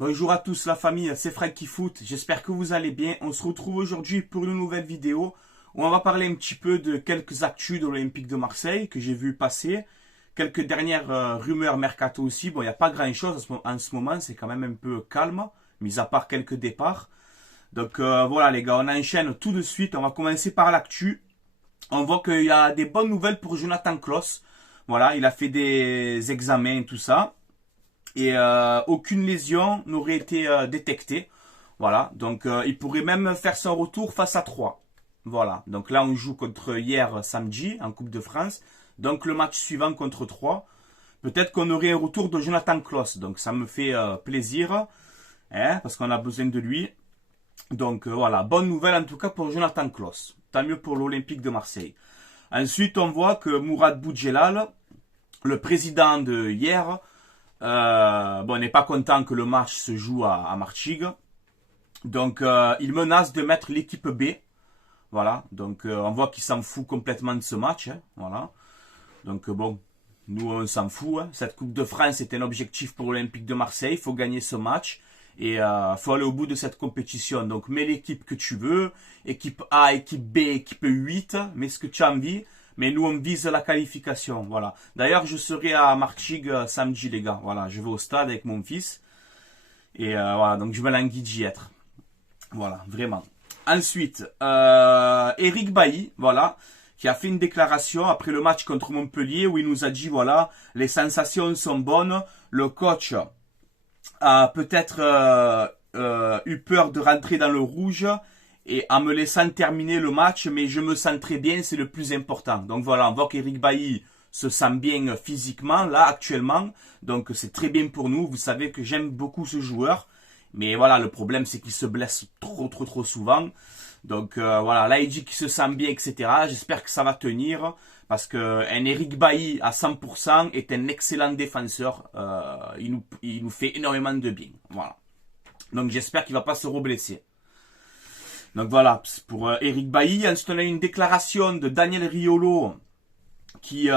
Bonjour à tous la famille, c'est Franky Foot, j'espère que vous allez bien. On se retrouve aujourd'hui pour une nouvelle vidéo où on va parler un petit peu de quelques actus de l'Olympique de Marseille que j'ai vu passer. Quelques dernières rumeurs mercato aussi. Bon, il n'y a pas grand chose en ce moment, c'est quand même un peu calme, mis à part quelques départs. Donc voilà les gars, on enchaîne tout de suite, on va commencer par l'actu. On voit qu'il y a des bonnes nouvelles pour Jonathan Klaus. Voilà, il a fait des examens et tout ça. Et aucune lésion n'aurait été détectée. Voilà, donc il pourrait même faire son retour face à 3. Voilà, donc là on joue contre hier samedi en Coupe de France. Donc le match suivant contre 3. Peut-être qu'on aurait un retour de Jonathan Klaus. Donc ça me fait plaisir, hein, parce qu'on a besoin de lui. Donc voilà, bonne nouvelle en tout cas pour Jonathan Klaus. Tant mieux pour l'Olympique de Marseille. Ensuite on voit que Mourad Boudjelal, le président de hier, n'est pas content que le match se joue à Martigues. Donc il menace de mettre l'équipe B. Voilà, donc on voit qu'il s'en fout complètement de ce match. Hein, voilà. Donc bon, nous on s'en fout. Hein. Cette Coupe de France est un objectif pour l'Olympique de Marseille. Il faut gagner ce match. Et faut aller au bout de cette compétition. Donc mets l'équipe que tu veux. Équipe A, équipe B, équipe 8. Mets ce que tu as envie. Mais nous, on vise la qualification. Voilà. D'ailleurs, je serai à Martigues samedi, les gars. Voilà, je vais au stade avec mon fils. Et voilà, donc je me languis d'y être. Voilà, vraiment. Ensuite, Eric Bailly, voilà, qui a fait une déclaration après le match contre Montpellier où il nous a dit, voilà, les sensations sont bonnes. Le coach a peut-être eu peur de rentrer dans le rouge et en me laissant terminer le match, mais je me sens très bien, c'est le plus important. Donc voilà, on voit qu'Eric Bailly se sent bien physiquement, là, actuellement. Donc c'est très bien pour nous. Vous savez que j'aime beaucoup ce joueur. Mais voilà, le problème, c'est qu'il se blesse trop souvent. Donc voilà, là, il dit qu'il se sent bien, etc. J'espère que ça va tenir. Parce qu'un Eric Bailly à 100% est un excellent défenseur. Il nous fait énormément de bien. Voilà. Donc j'espère qu'il ne va pas se reblesser. Donc voilà, pour Eric Bailly. Ensuite, on a une déclaration de Daniel Riolo qui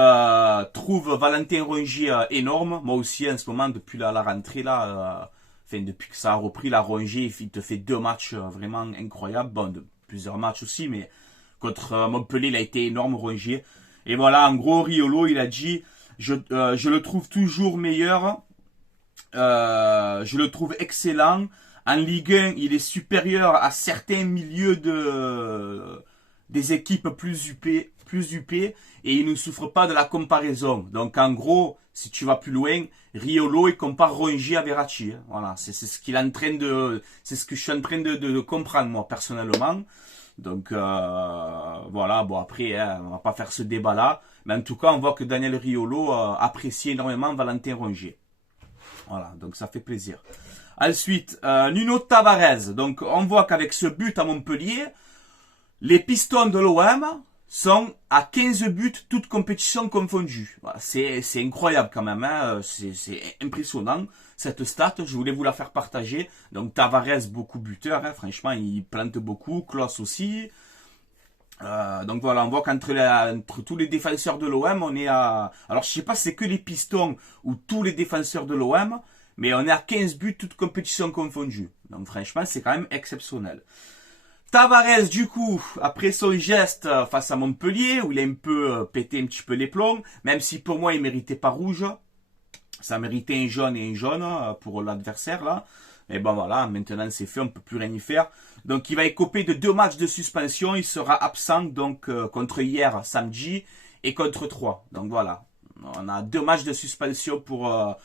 trouve Valentin Rongier énorme. Moi aussi, en ce moment, depuis la rentrée, là, depuis que ça a repris, la Rongier, il te fait 2 matchs vraiment incroyables. Bon, plusieurs matchs aussi, mais contre Montpellier, il a été énorme, Rongier. Et voilà, en gros, Riolo, il a dit, je le trouve toujours meilleur. Je le trouve excellent. En Ligue 1, il est supérieur à certains milieux des équipes plus huppées et il ne souffre pas de la comparaison. Donc en gros, si tu vas plus loin, Riolo il compare Rongier à Verratti. Hein. Voilà, c'est ce qu'il est en train c'est ce que je suis en train de comprendre moi personnellement. Donc voilà, bon après, hein, on va pas faire ce débat là, mais en tout cas, on voit que Daniel Riolo apprécie énormément Valentin Rongier. Voilà, donc ça fait plaisir. Ensuite, Nuno Tavares. Donc, on voit qu'avec ce but à Montpellier, les Pistons de l'OM sont à 15 buts, toutes compétitions confondues. Voilà, c'est incroyable quand même. Hein, c'est impressionnant, cette stat. Je voulais vous la faire partager. Donc, Tavares, beaucoup buteur. Hein, franchement, il plante beaucoup. Klaus aussi. Donc voilà, on voit qu'entre tous les défenseurs de l'OM, on est à... Alors, je sais pas si c'est que les Pistons ou tous les défenseur de l'OM, mais on est à 15 buts, toutes compétitions confondues. Donc franchement, c'est quand même exceptionnel. Tavares, du coup, après son geste face à Montpellier, où il a un peu pété un petit peu les plombs, même si pour moi, il méritait pas rouge. Ça méritait un jaune pour l'adversaire, là. Mais bon, voilà, maintenant c'est fait, on peut plus rien y faire. Donc il va écoper de 2 matchs de suspension. Il sera absent donc contre hier, samedi, et contre 3. Donc voilà, on a 2 matchs de suspension pour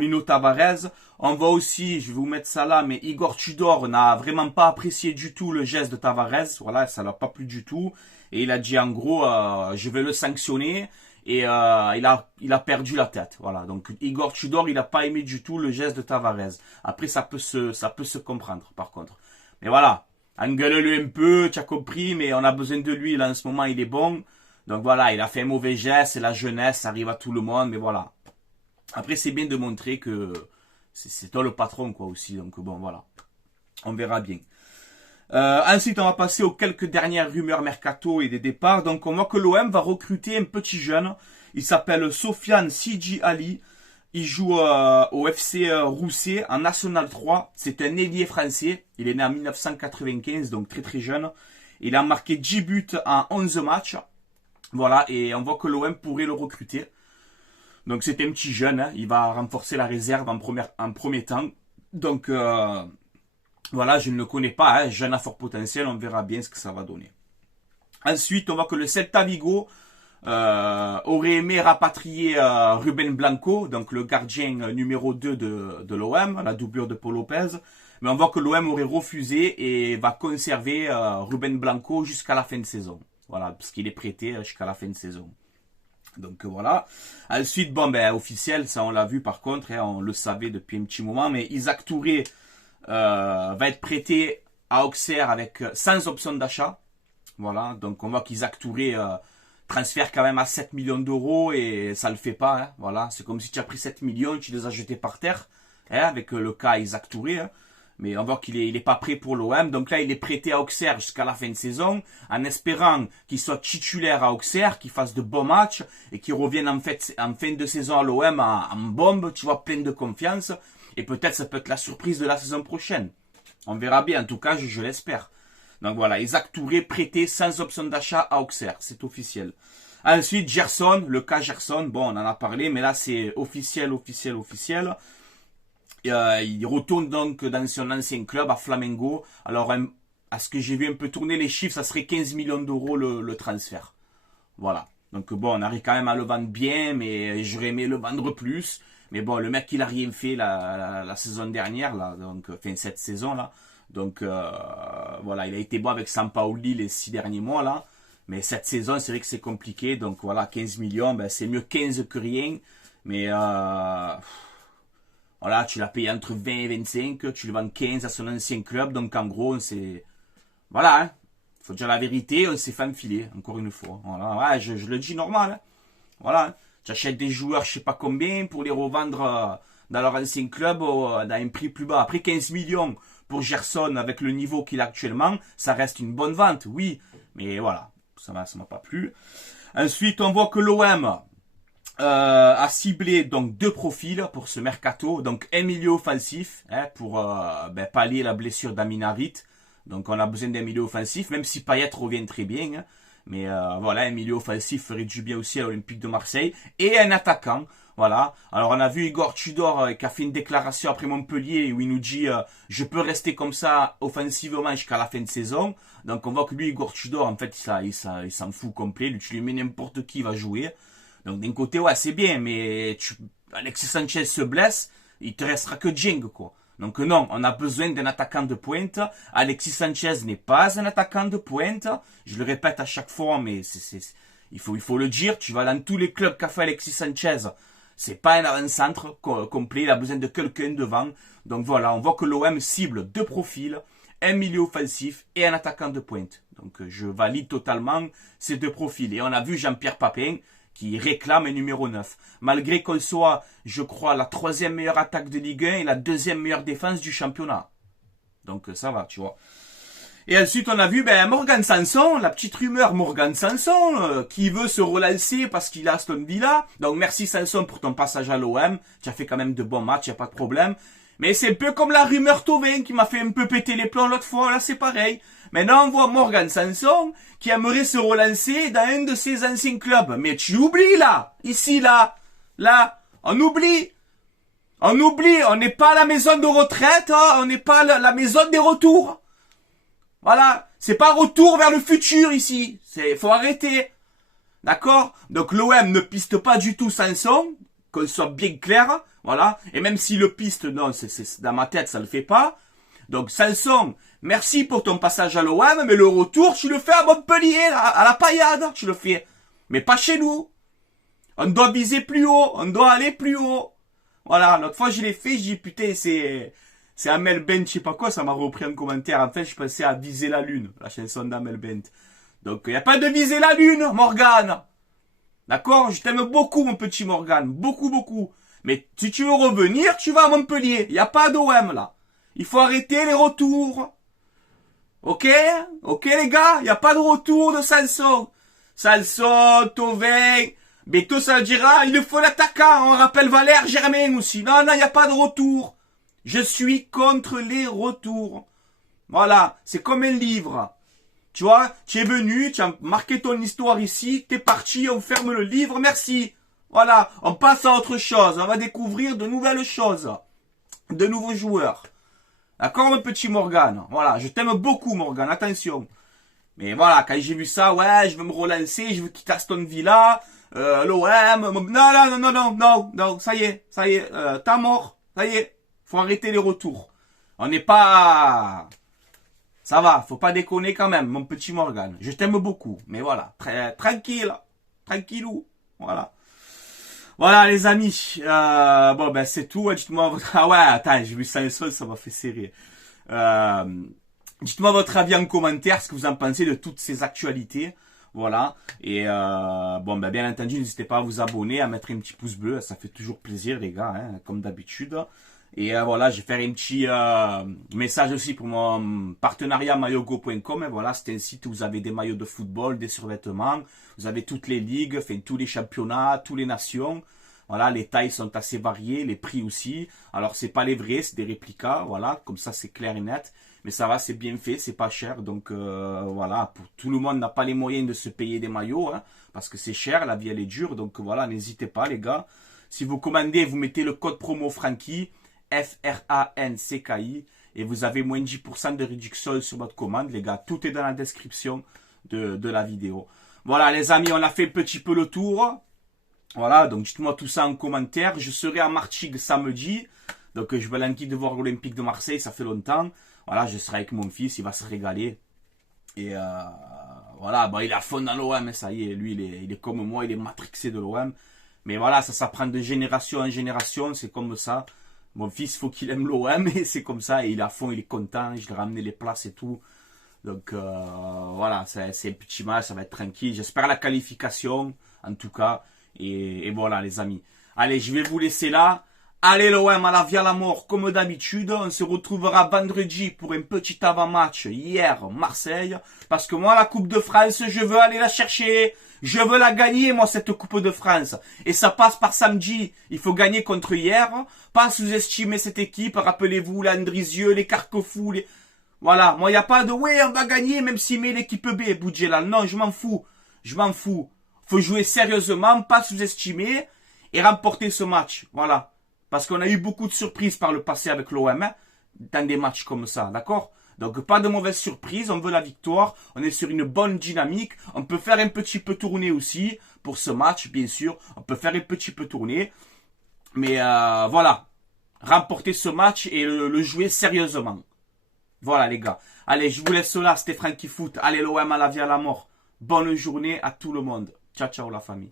Nuno Tavares. On voit aussi, je vais vous mettre ça là, mais Igor Tudor n'a vraiment pas apprécié du tout le geste de Tavares. Voilà, ça l'a pas plu du tout. Et il a dit en gros, je vais le sanctionner. Et il a perdu la tête. Voilà. Donc Igor Tudor, il n'a pas aimé du tout le geste de Tavares. Après, ça peut se comprendre, par contre. Mais voilà, engueule-le un peu, tu as compris, mais on a besoin de lui. Là, en ce moment, il est bon. Donc voilà, il a fait un mauvais geste, c'est la jeunesse, ça arrive à tout le monde, mais voilà. Après, c'est bien de montrer que c'est toi le patron, quoi, aussi. Donc bon, voilà. On verra bien. Ensuite, on va passer aux quelques dernières rumeurs mercato et des départs. Donc, on voit que l'OM va recruter un petit jeune. Il s'appelle Sofiane Sidji Ali. Il joue au FC Rousset en National 3. C'est un ailier français. Il est né en 1995, donc très très jeune. Il a marqué 10 buts en 11 matchs. Voilà, et on voit que l'OM pourrait le recruter. Donc c'est un petit jeune, hein. Il va renforcer la réserve en premier temps. Donc voilà, je ne le connais pas, hein. Jeune à fort potentiel, on verra bien ce que ça va donner. Ensuite, on voit que le Celta Vigo aurait aimé rapatrier Ruben Blanco, donc le gardien numéro 2 de l'OM, la doublure de Paul Lopez. Mais on voit que l'OM aurait refusé et va conserver Ruben Blanco jusqu'à la fin de saison. Voilà, parce qu'il est prêté jusqu'à la fin de saison. Donc voilà. Ensuite, bon ben officiel, ça on l'a vu par contre, hein, on le savait depuis un petit moment, mais Isaac Touré va être prêté à Auxerre avec sans option d'achat. Voilà, donc on voit qu'Isaac Touré transfère quand même à 7 millions d'euros et ça le fait pas. Hein, voilà, c'est comme si tu as pris 7 millions, tu les as jetés par terre, hein, avec le cas Isaac Touré. Hein. Mais on voit qu'il est pas prêt pour l'OM. Donc là, il est prêté à Auxerre jusqu'à la fin de saison, en espérant qu'il soit titulaire à Auxerre, qu'il fasse de bons matchs et qu'il revienne en fin de saison à l'OM en bombe, tu vois, plein de confiance. Et peut-être ça peut être la surprise de la saison prochaine. On verra bien. En tout cas, je l'espère. Donc voilà, Isaac Touré prêté sans option d'achat à Auxerre. C'est officiel. Ensuite, Gerson, le cas Gerson. Bon, on en a parlé, mais là, c'est officiel. Il retourne donc dans son ancien club à Flamengo. Alors, à ce que j'ai vu un peu tourner les chiffres, ça serait 15 millions d'euros le transfert. Voilà. Donc bon, on arrive quand même à le vendre bien, mais j'aurais aimé le vendre plus. Mais bon, le mec, il a rien fait la saison dernière, là, donc cette saison là. Donc voilà, il a été bon avec Sampaoli les 6 derniers mois là. Mais cette saison, c'est vrai que c'est compliqué. Donc voilà, 15 millions, ben, c'est mieux 15 que rien. Mais voilà, tu l'as payé entre 20 et 25, tu le vends 15 à son ancien club, donc en gros, c'est... Voilà, hein. Faut dire la vérité, on s'est fait enfiler, encore une fois. Voilà, ouais, je le dis normal, hein. Voilà, hein. Tu achètes des joueurs, je sais pas combien, pour les revendre dans leur ancien club à un prix plus bas. Après 15 millions pour Gerson, avec le niveau qu'il a actuellement, ça reste une bonne vente, oui. Mais voilà, ça m'a pas plu. Ensuite, on voit que l'OM... a ciblé donc 2 profils pour ce mercato, donc un milieu offensif, hein, pour pallier la blessure d'Amin Harit. Donc on a besoin d'un milieu offensif, même si Payet revient très bien, hein, mais voilà, un milieu offensif ferait du bien aussi à l'Olympique de Marseille, et un attaquant. Voilà. Alors on a vu Igor Tudor qui a fait une déclaration après Montpellier où il nous dit je peux rester comme ça offensivement jusqu'à la fin de saison. Donc on voit que lui, Igor Tudor, en fait il s'en fout complet, lui, tu lui mets n'importe qui, il va jouer. Donc d'un côté, ouais, c'est bien, mais Alexis Sanchez se blesse, il te restera que Dieng, quoi. Donc non, on a besoin d'un attaquant de pointe. Alexis Sanchez n'est pas un attaquant de pointe. Je le répète à chaque fois, mais il faut le dire. Tu vas dans tous les clubs qu'a fait Alexis Sanchez. C'est pas un avant-centre complet, il a besoin de quelqu'un devant. Donc voilà, on voit que l'OM cible 2 profils, un milieu offensif et un attaquant de pointe. Donc je valide totalement ces 2 profils. Et on a vu Jean-Pierre Papin qui réclame un numéro 9. Malgré qu'on soit, je crois, la 3e meilleure attaque de Ligue 1 et la 2e meilleure défense du championnat. Donc ça va, tu vois. Et ensuite, on a vu Morgan Sanson, la petite rumeur Morgan Sanson, qui veut se relancer parce qu'il a Aston Villa. Donc merci Sanson pour ton passage à l'OM. Tu as fait quand même de bons matchs, il n'y a pas de problème. Mais c'est un peu comme la rumeur Thauvin qui m'a fait un peu péter les plombs l'autre fois. Là, c'est pareil. Maintenant, on voit Morgan Sanson qui aimerait se relancer dans un de ses anciens clubs. Mais tu oublies là. Ici, là. Là. On oublie. On oublie. On n'est pas à la maison de retraite. Hein. On n'est pas à la maison des retours. Voilà. C'est pas retour vers le futur ici. Faut arrêter. D'accord? Donc l'OM ne piste pas du tout Sanson. Qu'on soit bien clair. Voilà. Et même si le piste, non, c'est dans ma tête, ça le fait pas. Donc Sanson, merci pour ton passage à l'OM, mais le retour, tu le fais à Montpellier, à la paillade, tu le fais. Mais pas chez nous. On doit viser plus haut, on doit aller plus haut. Voilà, l'autre fois je l'ai fait, je dis putain, c'est Amel Bent, je sais pas quoi, ça m'a repris en commentaire. En fait, je pensais à Viser la Lune, la chanson d'Amel Bent. Donc, il n'y a pas de Viser la Lune, Morgane. D'accord? Je t'aime beaucoup, mon petit Morgane. Beaucoup, beaucoup. Mais si tu veux revenir, tu vas à Montpellier. Il n'y a pas d'OM, là. Il faut arrêter les retours. Ok? Ok, les gars? Il n'y a pas de retour de Sanson. Sanson, Thauvin, Beto, ça dira, il faut l'attaquant. On rappelle Valère Germain aussi. Non, non, il n'y a pas de retour. Je suis contre les retours. Voilà, c'est comme un livre. Tu vois, tu es venu, tu as marqué ton histoire ici, t'es parti, on ferme le livre, merci. Voilà, on passe à autre chose, on va découvrir de nouvelles choses, de nouveaux joueurs. D'accord, mon petit Morgan? Voilà, je t'aime beaucoup, Morgan, attention. Mais voilà, quand j'ai vu ça, ouais, je veux me relancer, je veux quitter Aston Villa, l'OM, non, ça y est, t'as mort, ça y est, faut arrêter les retours. On n'est pas... Ça va, faut pas déconner quand même, mon petit Morgan. Je t'aime beaucoup, mais voilà, tranquille, tranquillou, voilà. Voilà les amis, bon ben c'est tout, dites-moi votre... Ah ouais, attends, j'ai vu ça un seul, ça m'a fait serrer. Dites-moi votre avis en commentaire, ce que vous en pensez de toutes ces actualités. Voilà, et bon ben bien entendu, n'hésitez pas à vous abonner, à mettre un petit pouce bleu, ça fait toujours plaisir les gars, hein, comme d'habitude. Et voilà, je vais faire un petit message aussi pour mon partenariat maillogo.com. Voilà, c'est un site où vous avez des maillots de football, des survêtements. Vous avez toutes les ligues, enfin, tous les championnats, toutes les nations. Voilà, les tailles sont assez variées, les prix aussi. Alors, c'est pas les vrais, c'est des réplicas. Voilà, comme ça, c'est clair et net. Mais ça va, c'est bien fait, c'est pas cher. Donc, voilà, pour tout le monde n'a pas les moyens de se payer des maillots. Hein, parce que c'est cher, la vie, elle est dure. Donc, voilà, n'hésitez pas, les gars. Si vous commandez, vous mettez le code promo Franky. FRANCKI et vous avez moins de 10% de réduction sur votre commande les gars, tout est dans la description de la vidéo. Voilà les amis, on a fait un petit peu le tour, voilà, donc dites-moi tout ça en commentaire. Je serai à Martigues samedi, donc je vais languir de voir l'Olympique de Marseille, ça fait longtemps, voilà, je serai avec mon fils, il va se régaler et voilà, bon, il est à fond dans l'OM, ça y est, lui il est comme moi, il est matrixé de l'OM, mais voilà, ça s'apprend de génération en génération, c'est comme ça. Mon fils, faut qu'il aime l'OM et c'est comme ça. Et il est à fond, il est content. Je lui ai ramené les places et tout. Donc voilà, c'est un petit match, ça va être tranquille. J'espère la qualification, en tout cas. Et voilà, les amis. Allez, je vais vous laisser là. Allez, l'OM à la vie à la mort, comme d'habitude. On se retrouvera vendredi pour un petit avant-match hier, Marseille. Parce que moi, la Coupe de France, je veux aller la chercher. Je veux la gagner, moi, cette Coupe de France. Et ça passe par samedi. Il faut gagner contre hier. Pas sous-estimer cette équipe. Rappelez-vous, l'Andrisieux, les Carquefous, les... Voilà. Moi, il n'y a pas de, ouais, on va gagner, même s'il met l'équipe B, Boudjelal. Non, je m'en fous. Je m'en fous. Faut jouer sérieusement, pas sous-estimer et remporter ce match. Voilà. Parce qu'on a eu beaucoup de surprises par le passé avec l'OM, hein, dans des matchs comme ça, d'accord? Donc pas de mauvaise surprise, on veut la victoire, on est sur une bonne dynamique, on peut faire un petit peu tourner aussi pour ce match, bien sûr, on peut faire un petit peu tourner, mais voilà, remporter ce match et le jouer sérieusement. Voilà les gars, allez je vous laisse là, c'était Franky Foot, allez l'OM à la vie à la mort, bonne journée à tout le monde, ciao ciao la famille.